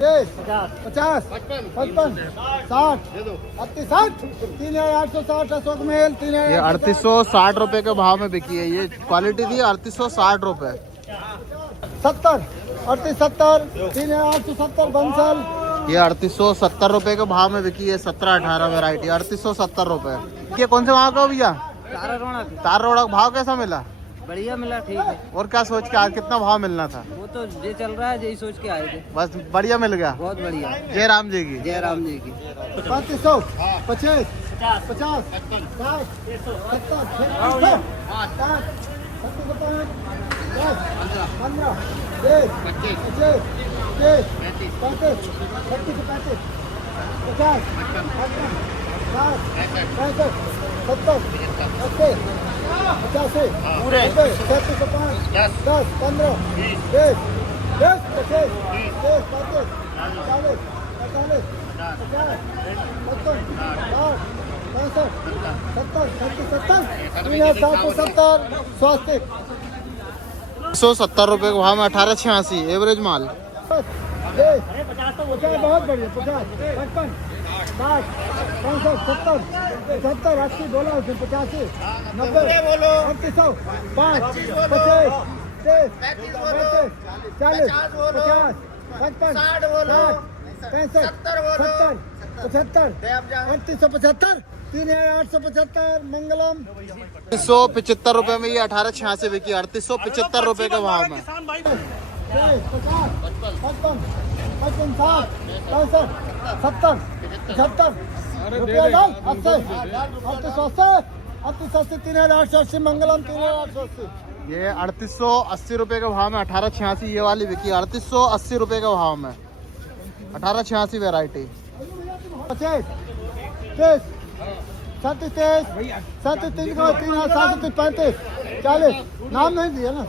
50, 55, 60, 38, 3,860 अशोक महल। ये 3860 रुपए के भाव में बिकी है। ये क्वालिटी थी 3860 रुपए। 70, 3870, 3,870 बंसल। ये 3870 रुपए के भाव में बिकी है। 17-18 वेराइटी 3870 रुपए। ये कौन से वहाँ का हो भैया? तार रोड़ा। भाव कैसा मिला? बढ़िया मिला, ठीक है। और क्या सोच के आज कितना भाव मिलना था? वो तो ये चल रहा है, यही सोच के आए थे। बस बढ़िया मिल गया। बहुत बढ़िया। जय राम जी की। जय राम जी की। 3500, 25, 50, 60, 70, 60, 10, 15, 20, 25, 30, 35, 36, 50, 60, 65, 70, 80, 85, 37, 10, 15, 20, 10, 25, 30, 35, 40, 45, 50, 55, 60, 65, 70, 60, ₹170 रुपए के भाव में 1886 एवरेज माल। बहुत बढ़िया। 50, 55, 60, 65, 70, 75, 80 बोला उसने। 85, 90, 3800, 5, 25, 30, 35, 40, 50, 55, 60, 65, 70, 75, 3875, 3,875 मंगलम। 3875 रुपए में ये 1886 बिकी। 3875 रुपए के भाव में। 50, 55, 55, 60, 65, 70, 75 रुपया डाल। 80, 3880, 3,880 मंगलम। 3,880। ये 3880 रुपए के भाव में 1886 ये वाली बिकी। 3880 रुपए के भाव में 1886 वेराइटी। 25, 30, 37, 37, 37, 35, 40 नाम नहीं दिया ना।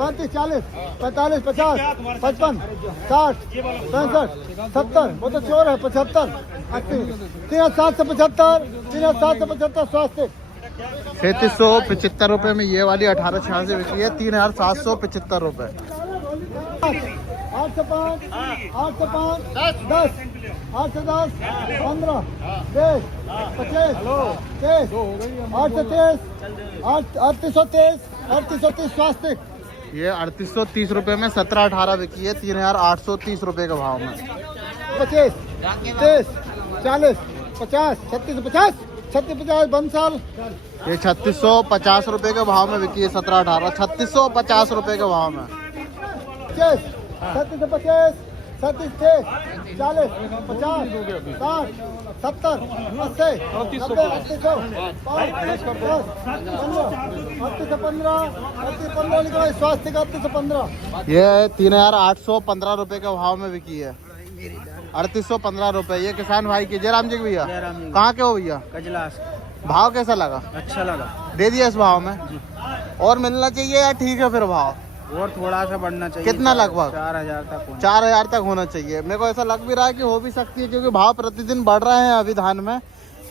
35, 40, 45, 50, 55, 60, 65, 70, वो तो चोर है। 75, 80, 3,775, 3,775 स्वास्थ्य। 3775 रुपए में ये वाली 1886 बिकी है। 3775 रुपए। 805, 805, 10, 810, 15, 20, 25, 30, 830, 3830, 3830 स्वास्थ्य। ये 3830 रुपए में 17-18 बिकी है। 3830 रुपए के भाव में। 25, 30, 40, 50, 3650, 3650 बंसल। ये 3650 रुपए के भाव में बिकी है। 17-18 3650 रुपए के भाव में। 25, 3750, 37, 40, 50, 60, 70, 80, 90, 15 निकला स्वास्थ्य का। 3815। ये 3815 रुपए के भाव में बिकी है। 3815 रुपए। ये किसान भाई की। जयराम जी भैया कहाँ के हो भैया? कजलास। भाव कैसा लगा? अच्छा लगा। दे दिया इस भाव में? और मिलना चाहिए या ठीक है फिर भाव? और थोड़ा सा बढ़ना चाहिए। कितना लगभग? 4000 तक। 4000 तक होना चाहिए। मेरे को ऐसा लग भी रहा है कि हो भी सकती है, क्योंकि भाव प्रतिदिन बढ़ रहे हैं अभी धान में।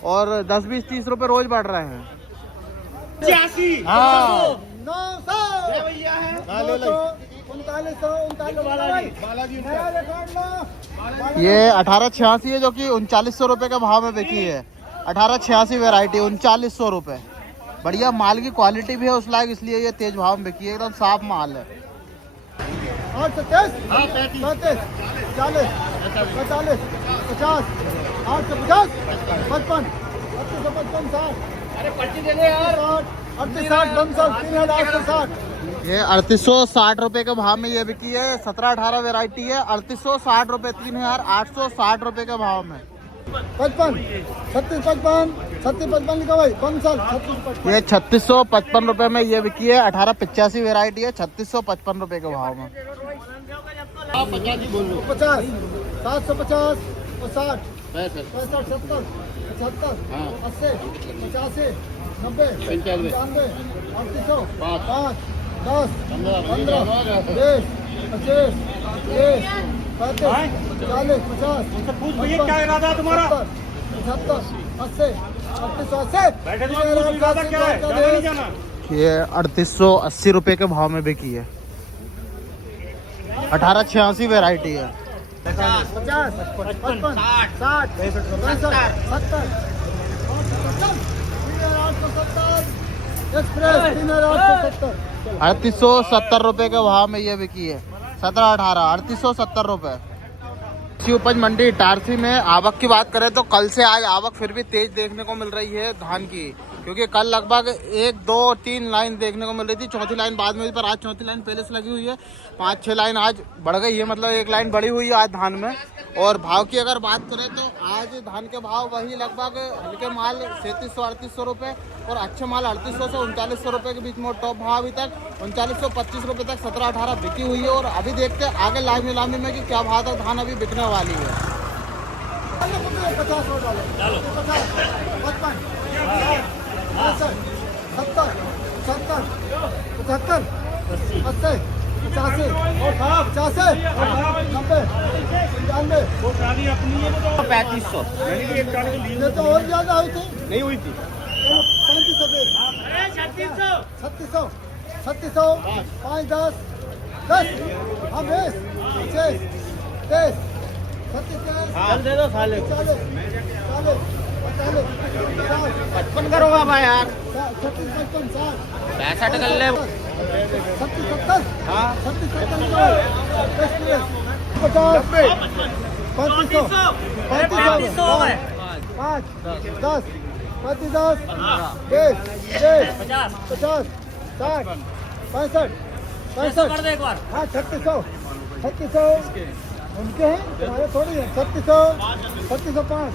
और 10, 20, 30 रुपए रोज बढ़ रहे हैं। 89, हाँ 900, 39, ये 1886 है, जो कि 3900 रुपए के भाव में बिकी है। 1886 वेराइटी 3900 रुपए। बढ़िया माल की क्वालिटी भी है उस लायक, इसलिए ये तेज भाव में बिकी है। एकदम साफ माल है। 830, 35, 40, 45, 50, 850, 55, 3855, 60। अरे पर्ची दे दे यार। 3860 बंसल। 3,860। ये 3860 रुपए के भाव में ये बिकी है। 17-18 वेराइटी है। 3860 रुपए। 3860 रुपए के भाव में। 55, 36, 55, 36, 55 लिखा भाई बंसल। 36, ये 3655 रुपए में ये बिकी है। 1885 वेराइटी है। 3655 रुपए के भाव में। 50, 750 और 60, 65, 70, 75, 80, 85, 90, 95, 3800, 5, 10, 15, 20, 25, 30, 35, 40, 50। पूछ भैया क्या इरादा है तुम्हारा? 70, 80, 88, बैठे तो पूछ इरादा क्या है? जाना नहीं जाना? ये 3880 रुपए के भाव में बिकी है। 1886 वेराइटी है। 50 55 60 65 70 एक्सप्रेस 3870 3870 रुपए के भाव में ये बिकी है। 17-18 3870 रुपए। इसी उपज मंडी इटारसी में आवक की बात करें तो कल से आज आवक फिर भी तेज देखने को मिल रही है धान की, क्योंकि कल लगभग 1 2 3 लाइन देखने को मिल रही थी, चौथी लाइन बाद में, पर आज चौथी लाइन पहले से लगी हुई है। 5-6 लाइन आज बढ़ गई है, मतलब 1 लाइन बढ़ी हुई है आज धान में। और भाव की अगर बात करें तो आज धान के भाव वही लगभग हल्के माल 3700-3800 रुपये और अच्छे माल 3800 से 3900 रुपये के बीच में। टॉप भाव अभी तक 3925 रुपये तक 17-18 बिकी हुई है। और अभी देखते हैं आगे लाइव नीलामी में कि क्या भाव तक धान अभी बिकने वाली है। 3500 ये तो और ज्यादा हुई थी, नहीं हुई थी। 3600 5 10 हम 20 25 23 चल दे दो साले को। 55 करो बाबा यार। 65 कर ले। 37 हाँ 3600 उनके हैं तुम्हारे थोड़ी है। 3605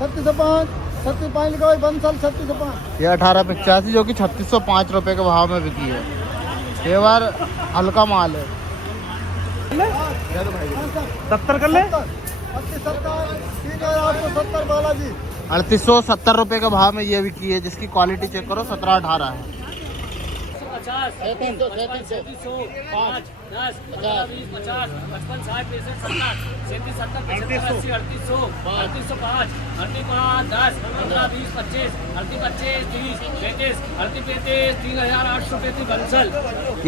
35 का बंसल 3605 ये 1885 जो कि 3605 रुपए के भाव में बिकी है। ये बार हल्का माल है। 70 कर ले। 3870 बालाजी 3870 रुपए के भाव में ये बिकी है, जिसकी क्वालिटी चेक करो 17-18 है। 50 55 37 5 10 15 20 50 55 60 65 70 70 75 80 3800 3805 35 10 15 20 25 25 30 35 35 3835 बंसल।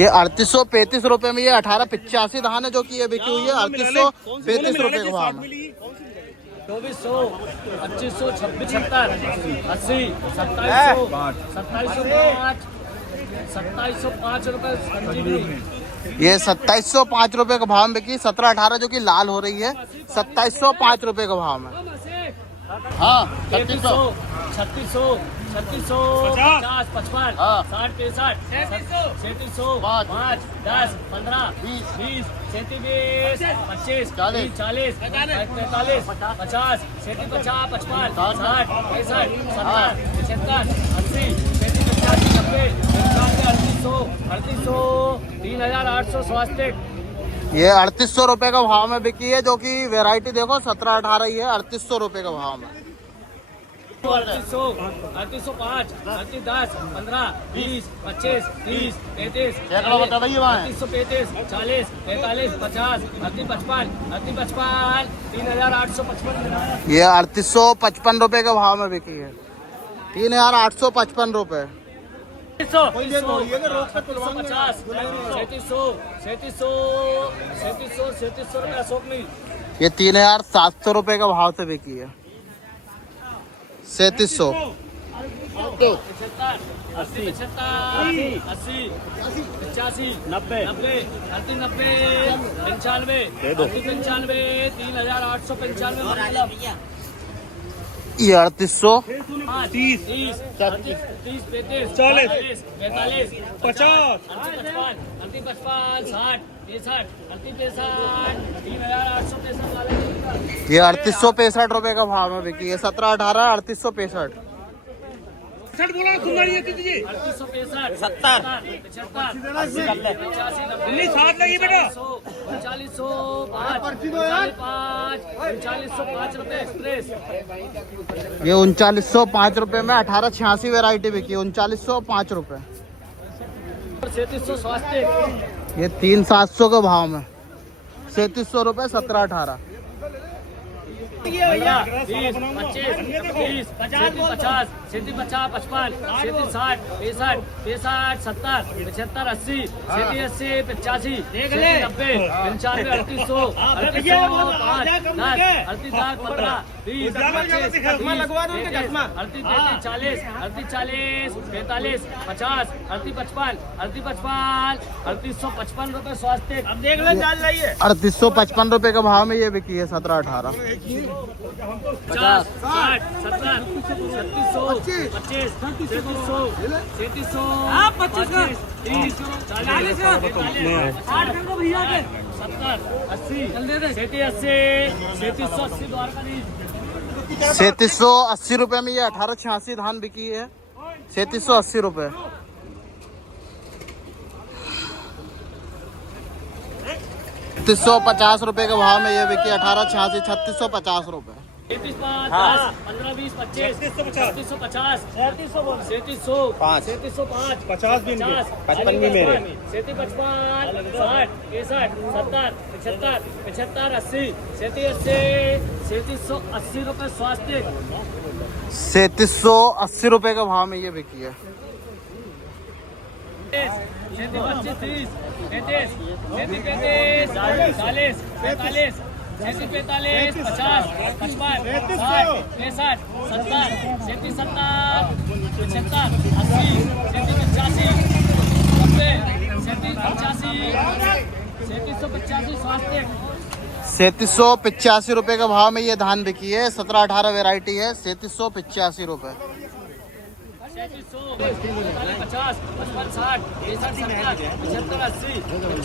ये 3835 रुपए में ये 1885 धान है जो कि ये बिकी हुई है 3835 रुपए के भाव में। 2400 2500 26 70 80 2700 2705 रुपए संजीवनी। ये 2705 रुपए के भाव में बिकी। 17-18 जो कि लाल हो रही है 2705 रुपए के भाव में। हाँ 3600 3600 50 55 60 65 3700 5 10 15 20 37 25 40 45 50 37 50 55 60 65 70 80 3800 3800 स्वास्थ्य। ये 3800 रुपए का भाव में बिकी है, जो कि वैरायटी देखो 17-18 ही है 3800 रुपए का भाव में। 3800 3805 3810 15 20 25 30 33 3835 40 45 50 3855 3855 ये 3855 रुपए के भाव में बिकी है। 3855 रुपए। 3700 रुपए अशोक नहीं। ये 3700 रुपए के भाव से बिकी है। 3700 75 80 80 85 90 90 95 95 3895 ये 3800 30 35 40 45 50 55 60 63 3865 ये 3865 रुपए का भाव में बिकी है। 17-18 3865। 60 बोला सुनना नहीं है तुझे। 3865 70 नहीं 7 लगी बेटा। 3905 रुपए एक्सप्रेस। ये 3905 रुपए में 1886 वैरायटी बिकी है। 3905 रुपए। 3700 स्वास्थ्य। ये 3700 के भाव में 3700 रुपए 17-18। भैया 20 25 30 50 50 55 55 60 65 65 70 75 80 80 85 90 95 3800 3855 रुपए स्वास्थ्य। अब देख ले डाल रही है 3855 रुपए के भाव में ये बिकी है 17 18। 50 60 70 3600 25 3300 3300 25 30 40 भैया के 70 80 3780 द्वारकाधीश 3780 रुपए में ये 1886 धान बिकी है 3780 रुपए। 3650 रुपए के भाव में ये बिकी 1886 3650 रुपए। 33 5 10 15 20 25 3650 3700 5 3705 50 भी 55 भी मेरे 3755 60 61 70 75 75 80 3780 रुपए स्वास्थ्य। 3780 रुपए के भाव में ये बिकी है। 37 30 35 35 40 45 45 50 55 60 65 70 37 70 80 3785 स्वास्थ्य। 3785 रुपए के भाव में ये धान बिकी है 17 18 वेराइटी है 3785 रुपए। 50 55 60 65 70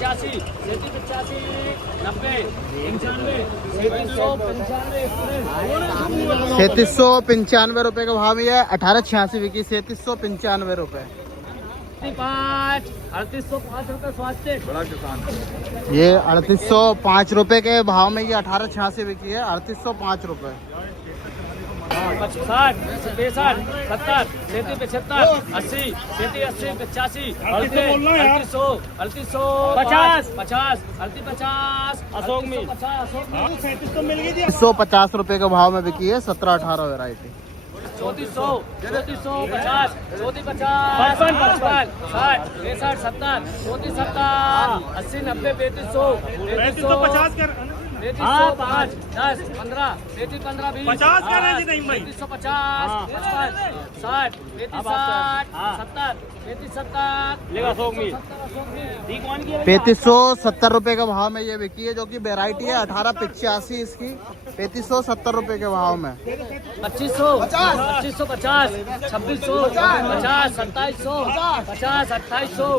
80 85 90 3795 रुपए के भाव में ये 1886 बिकी 3795 रुपए। 3805 रुपए स्वास्थ्य। ये 3805 रुपए के भाव में ये 1886 बिकी है 3805 रुपए। 60 65 70 37 75 80 87 85 3850 50 अशोक में 150 रुपए के भाव में बिकी है 17 18 वेराइटी। 3400 3450 3450 55 60 65 70 34 70 80 90 3300 5 10 15 33 15 20 50 कर रहे जी नहीं भाई 350 55 60 70 33 लेगा अशोक में 3570 रुपए के भाव में ये बिकी है जो कि वेराइटी है 1885 इसकी 3570 रुपए के भाव में। 2500 2550 2600 50 2700 50 2800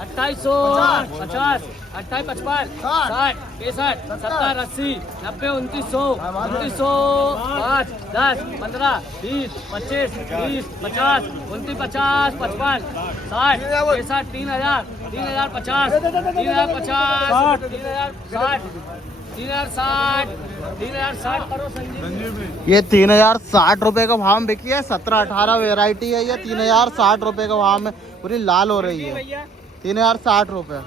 2800 50 28 55 60 65 70 80 90 2900 5 10 15 20 25 30 50 29 50 55 60 65 3000 3050 3050 3060 3060 3060 करो संजीव। ये 3060 रुपए का भाव में बिकी है 17 18 वेराइटी है ये 3060 रुपए के भाव में पूरी लाल हो रही है 3060 रुपए।